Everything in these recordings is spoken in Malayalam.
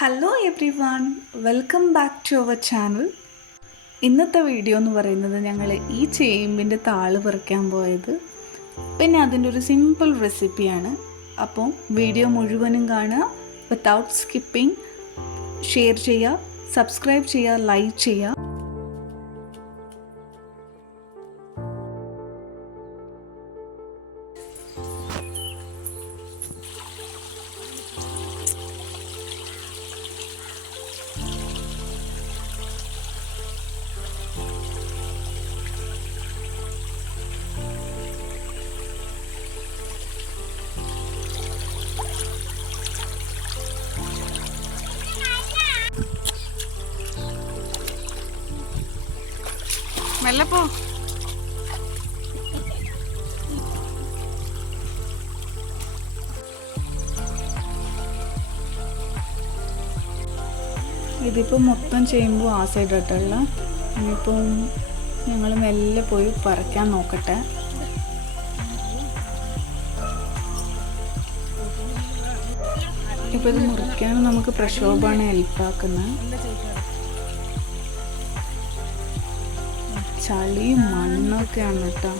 Hello everyone, welcome back to our channel. ഇന്നത്തെ വീഡിയോ എന്ന് പറയുന്നത് ഞങ്ങൾ ഈ ചേമ്പിൻ്റെ താള് പറിക്കാൻ പോയത്, പിന്നെ അതിൻ്റെ ഒരു സിമ്പിൾ റെസിപ്പിയാണ്. അപ്പോൾ വീഡിയോ മുഴുവനും കാണുക, വിത്തൗട്ട് സ്കിപ്പിംഗ്. ഷെയർ ചെയ്യുക, സബ്സ്ക്രൈബ് ചെയ്യുക, ലൈക്ക് ചെയ്യുക. മെല്ലപ്പോ. ഇതിപ്പോൾ മൊത്തം ചെയ്യുമ്പോൾ ആ സൈഡായിട്ടുള്ള, ഇനിയിപ്പം ഞങ്ങൾ മെല്ലെ പോയി പറിക്കാൻ നോക്കട്ടെ. ഇപ്പോൾ ഇത് മുറിക്കാൻ നമുക്ക് പ്രക്ഷോഭമാണ് ഹെൽപ്പാക്കുന്നത്. ചളിയും മണ്ണൊക്കെയാണ് കേട്ടോ.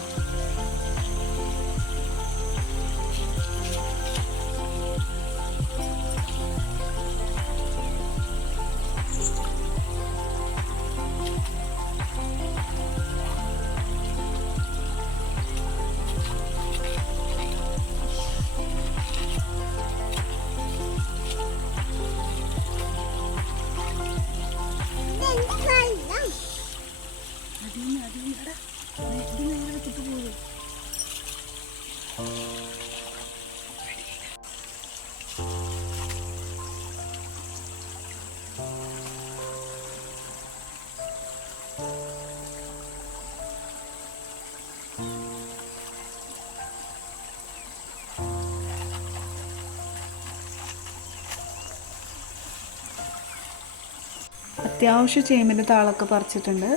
അത്യാവശ്യം ചേമ്പിൻ്റെ താളൊക്കെ പറിച്ചിട്ടുണ്ട്.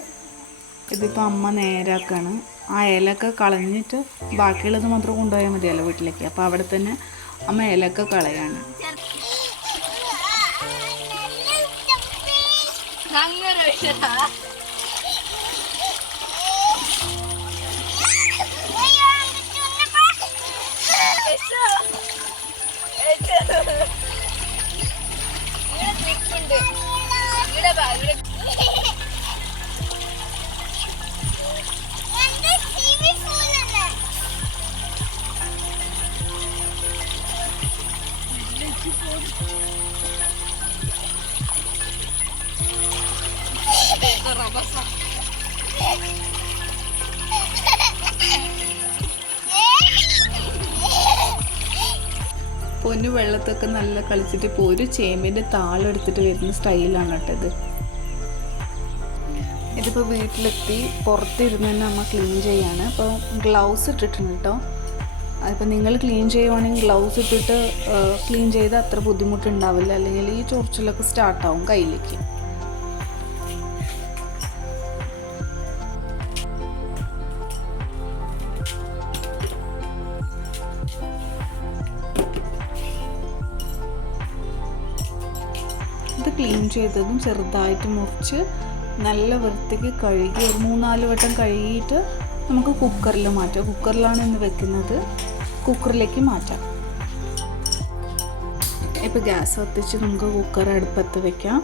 ഇതിപ്പോൾ അമ്മ നേരാക്കാണ്. ആ ഇലയൊക്കെ കളഞ്ഞിട്ട് ബാക്കിയുള്ളത് മാത്രം കൊണ്ടുപോയാൽ മതിയല്ലോ വീട്ടിലേക്ക്. അപ്പോൾ അവിടെ തന്നെ അമ്മ ഇലയൊക്കെ കളയാണ്. പൊന്നു വെള്ളത്തൊക്കെ നല്ല കളിച്ചിട്ട് ഇപ്പോൾ ഒരു ചേമ്പിൻ്റെ താളെടുത്തിട്ട് വരുന്ന സ്റ്റൈലാണ് കേട്ടത്. ഇതിപ്പോൾ വീട്ടിലെത്തി പുറത്തിരുന്ന് തന്നെ അമ്മ ക്ലീൻ ചെയ്യാണ്. അപ്പോൾ ഗ്ലൗസ് ഇട്ടിട്ടുണ്ട് കേട്ടോ. അതിപ്പോൾ നിങ്ങൾ ക്ലീൻ ചെയ്യുവാണെങ്കിൽ ഗ്ലൗസ് ഇട്ടിട്ട് ക്ലീൻ ചെയ്താൽ അത്ര ബുദ്ധിമുട്ടുണ്ടാവില്ല, അല്ലെങ്കിൽ ഈ ചൊറിച്ചിലൊക്കെ സ്റ്റാർട്ടാവും കയ്യിലേക്ക്. ഇത് ക്ലീൻ ചെയ്തതും ചെറുതായിട്ട് മുറിച്ച് നല്ല വൃത്തിക്ക് കഴുകി ഒരു 3-4 വട്ടം കഴുകിയിട്ട് നമുക്ക് കുക്കറിൽ മാറ്റാം. കുക്കറിലാണ് ഇന്ന് വെക്കുന്നത്, കുക്കറിലേക്ക് മാറ്റാം. ഇപ്പോൾ ഗ്യാസ് കത്തിച്ച് നമുക്ക് കുക്കർ അടുപ്പത്ത് വെക്കാം.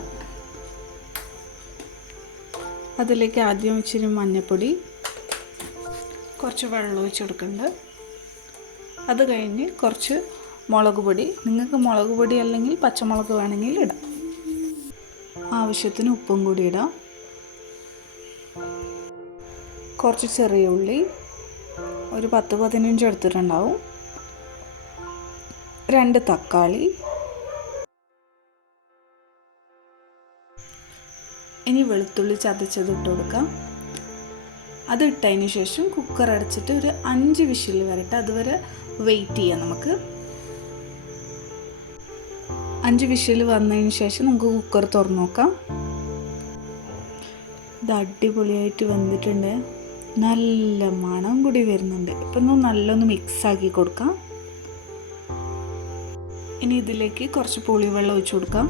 അതിലേക്ക് ആദ്യം ഇച്ചിരി മഞ്ഞൾപ്പൊടി, കുറച്ച് വെള്ളം ഒഴിച്ച് കൊടുക്കുന്നുണ്ട്. അത് കഴിഞ്ഞ് കുറച്ച് മുളക് പൊടി, നിങ്ങൾക്ക് മുളക് പൊടി അല്ലെങ്കിൽ പച്ചമുളക് വേണമെങ്കിൽ ഇടാം. ആവശ്യത്തിന് ഉപ്പും കൂടി ഇടാം. കുറച്ച് ചെറിയ ഉള്ളി ഒരു 10-15 എടുത്തിട്ടുണ്ടാവും. 2 തക്കാളി. ഇനി വെളുത്തുള്ളി ചതച്ചത് ഇട്ട് കൊടുക്കാം. അത് ഇട്ടതിന് ശേഷം കുക്കർ അടച്ചിട്ട് ഒരു 5 വിസിൽ വരട്ടെ, അതുവരെ വെയിറ്റ് ചെയ്യാം. നമുക്ക് 5 വിസിൽ വന്നതിന് ശേഷം നമുക്ക് കുക്കർ തുറന്ന് നോക്കാം. ഇത് അടിപൊളിയായിട്ട് വന്നിട്ടുണ്ട്. നല്ല മണം കൂടി വരുന്നുണ്ട്. ഇപ്പം നല്ലൊന്ന് മിക്സാക്കി കൊടുക്കാം. ഇനി ഇതിലേക്ക് കുറച്ച് പുളിവെള്ളം ഒഴിച്ചു കൊടുക്കാം.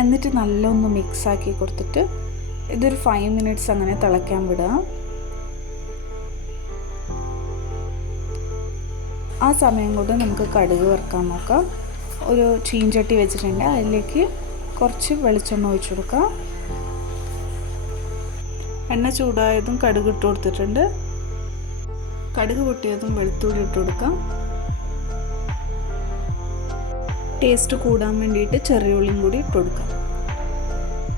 എന്നിട്ട് നല്ലൊന്ന് മിക്സാക്കി കൊടുത്തിട്ട് ഇതൊരു 5 മിനിറ്റ്സ് അങ്ങനെ തിളയ്ക്കാൻ വിടുക. ആ സമയം കൊണ്ട് നമുക്ക് കടുക് വറുക്കാൻ നോക്കാം. ഒരു ചീഞ്ചട്ടി വെച്ചിട്ടുണ്ട്, അതിലേക്ക് കുറച്ച് വെളിച്ചെണ്ണ ഒഴിച്ചു കൊടുക്കാം. എണ്ണ ചൂടായതും കടുക് ഇട്ട് കൊടുത്തിട്ടുണ്ട്. കടുക് പൊട്ടിയതും വെളുത്തുള്ളി ഇട്ട് കൊടുക്കാം. ടേസ്റ്റ് കൂടാൻ വേണ്ടിയിട്ട് ചെറിയ ഉള്ളിയും കൂടി ഇട്ട് കൊടുക്കാം.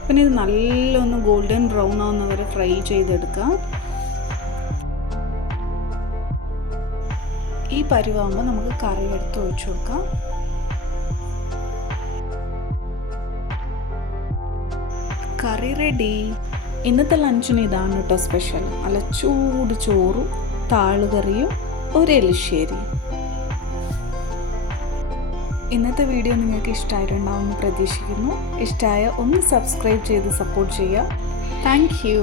പിന്നെ ഇത് നല്ലൊന്ന് ഗോൾഡൻ ബ്രൗൺ ആവുന്ന വരെ ഫ്രൈ ചെയ്തെടുക്കാം. ഈ പരുവാകുമ്പോൾ നമുക്ക് കറി എടുത്ത് ഒഴിച്ചു കൊടുക്കാം. കറി റെഡി. ഇന്നത്തെ ലഞ്ചിന് ഇതാണ് കേട്ടോ സ്പെഷ്യൽ. നല്ല ചൂട് ചോറും താളുകറിയും ഒരു എലിശ്ശേരിയും. ഇന്നത്തെ വീഡിയോ നിങ്ങൾക്ക് ഇഷ്ടമായിട്ടുണ്ടാവുമെന്ന് പ്രതീക്ഷിക്കുന്നു. ഇഷ്ടമായ ഒന്ന് സബ്സ്ക്രൈബ് ചെയ്ത് സപ്പോർട്ട് ചെയ്യുക. Thank you.